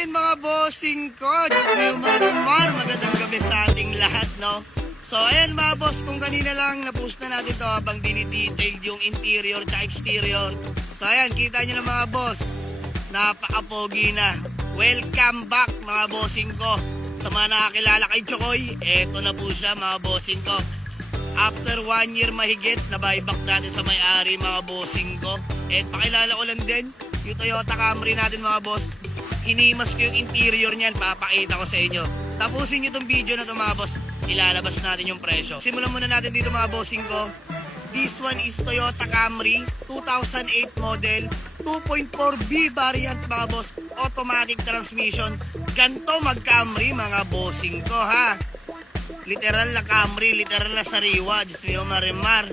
ayun mga bossing ko, Diyos mo yung marumar, magandang gabi sa ating lahat, no? So ayun mga boss, kung kanina lang na-post na natin to habang dinidetailed yung interior at exterior. So ayan, kita nyo na mga boss, napaka-pogi na. Welcome back mga bossing ko. Sa mga nakakilala kay Chokoy, eto na po siya mga bossing ko. After 1 year mahigit, na-buyback natin sa may-ari mga bossing ko. At pakilala ko lang din, yung Toyota Camry natin mga boss. Hinimas ko yung interior niyan, papakita ko sa inyo. Tapusin nyo itong video na ito mga boss, ilalabas natin yung presyo. Simulan muna natin dito mga bossing ko. This one is Toyota Camry 2008 model, 2.4B variant mga boss, automatic transmission. Ganto mag-Camry mga bossing ko ha. Literal na Camry, literal na sariwa, Diyos mo yung marimar.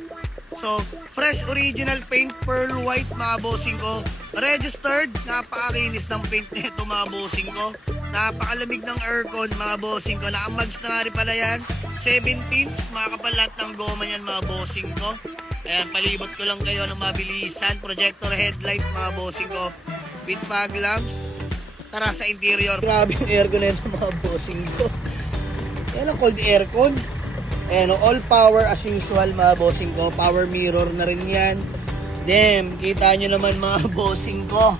So, fresh original paint, pearl white mga bossing ko. Registered, napakakinis ng paint nito mga bossing ko. Napakalamig ng aircon mga bossing ko. Nakamags na nga rin pala yan. 17s, makakapalat ng goma yan mga bossing ko. Ayan, palibot ko lang kayo ng mabilisan. Projector headlight mga bossing ko. With fog lamps. Tara sa interior. Grabe yung aircon nito mga bossing ko. Yan ang cold aircon. Ayan, all power as usual mga bossing ko. Power mirror na rin yan. Damn, kita nyo naman mga bossing ko.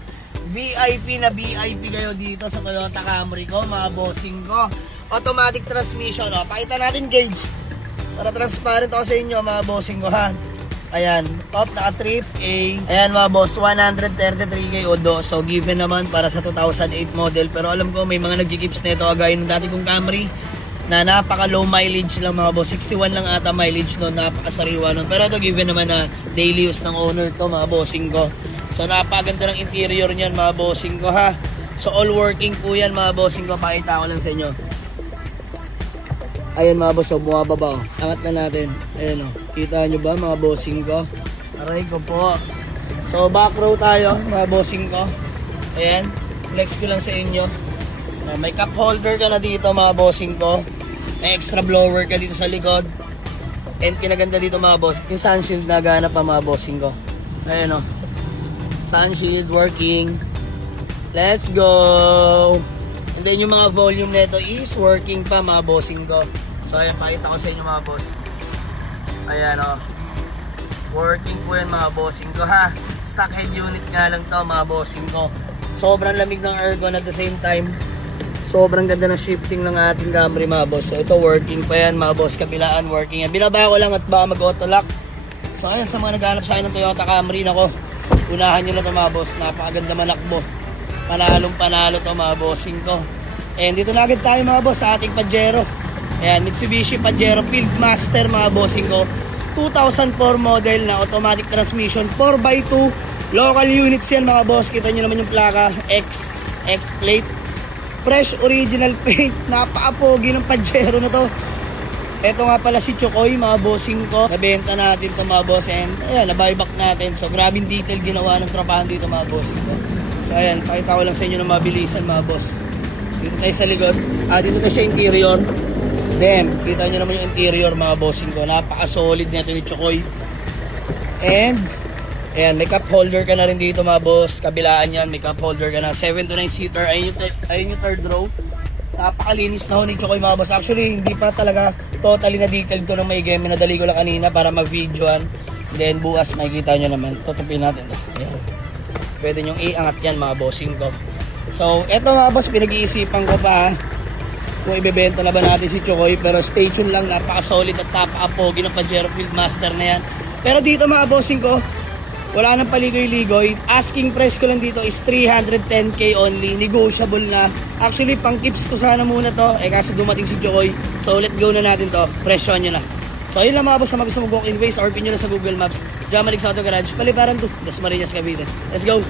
VIP na VIP kayo dito sa Toyota Camry ko mga bossing ko. Automatic transmission. O, pakita natin gauge. Para transparent ako sa inyo mga bossing ko ha. Ayan, top naka trip A. Ayan mga boss, 133k odo. So given naman para sa 2008 model. Pero alam ko may mga nag-gips na ito kagaya ng dati kong Camry na napaka low mileage lang mga boss, 61 lang ata mileage no, napakasariwa nun. Pero ito given naman na daily use ng owner to mga bossing ko. So napakaganda ng interior niyan mga bossing ko ha. So all working po yan mga bossing ko, pakita ko lang sa inyo. Ayun mga boss, so bumababa oh. Angat na natin. Ayun oh. Kita nyo ba mga bossing ko? Aray ko po. So back row tayo mga bossing ko. Ayan, flex ko lang sa inyo. May cup holder ka na dito mga bossing ko. May extra blower ka dito sa likod. And kinaganda dito mga boss, yung sunshield na gana pa mga bossing ko. Ayan o. Sunshield working. Let's go! And then yung mga volume nito is working pa mga bossing ko. So ayan, pakita ko sa inyo mga boss. Ayan o. Working po yan mga bossing ko ha. Stock head unit nga lang to mga bossing ko. Sobrang lamig ng aircon at the same time. Sobrang ganda ng shifting ng ating Camry mga boss. So ito working pa yan mga boss. Kabilaan working yan. Binaba ko lang at baka mag-auto lock. So ayan, sa mga naghanap sa akin ng Toyota Camry, nako, unahan nyo na ito mga boss. Napakaganda manakbo. Panalong panalo to mga bossing ko. And dito na agad tayo mga boss sa ating Pajero. Ayan, Mitsubishi Pajero Fieldmaster mga bossing ko. 2004 model na automatic transmission, 4x2. Local units yan mga boss. Kita nyo naman yung plaka X plate. Fresh original paint, napaka-pogi ng Pajero na to. Ito nga pala si Chokoy mga bossing ko. Nabenta natin to mga boss and ayan, na-buyback natin. So grabing detail ginawa ng trapahan dito mga bossing ko. So ayan, pakita ko lang sa inyo ng mabilisan mga boss. Dito tayo sa likod. Dito tayo sa interior. Damn, kita nyo naman yung interior mga bossing ko. Napaka-solid nito ni Chokoy. And ayan, may cup holder ka na rin dito mga boss. Kabilaan yan, may cup holder ka na. 7 to 9 seater. Ayun yung third row. Napakalinis na ho ni Chokoy mga boss. Actually, hindi pa talaga totally na detailed to ng may game. Minadali ko lang kanina para mag-videoan. Then bukas makikita nyo naman. Tutupin natin. Ayan. Pwede nyong iangat yan mga bossing ko. So, eto mga boss, pinag-iisipan ko pa kung ibebenta na ba natin si Chokoy. Pero stay tuned lang. Napaka-solid at napaka-pogi ng Pajero Fieldmaster na yan. Pero dito mga bossing ko, wala nang paligoy-ligoy. Asking price ko lang dito is 310k only. Negotiable na. Actually, pang tips to sana muna to. Kaso dumating si Chokoy. So, let go na natin to. Presyohan nyo na. So, yun lang mga boss, na gusto mag-walk in ways or pin nyo na sa Google Maps. Jamalix Auto Garage, Paliparan 2, Dasmariñas, Cavite. Let's go!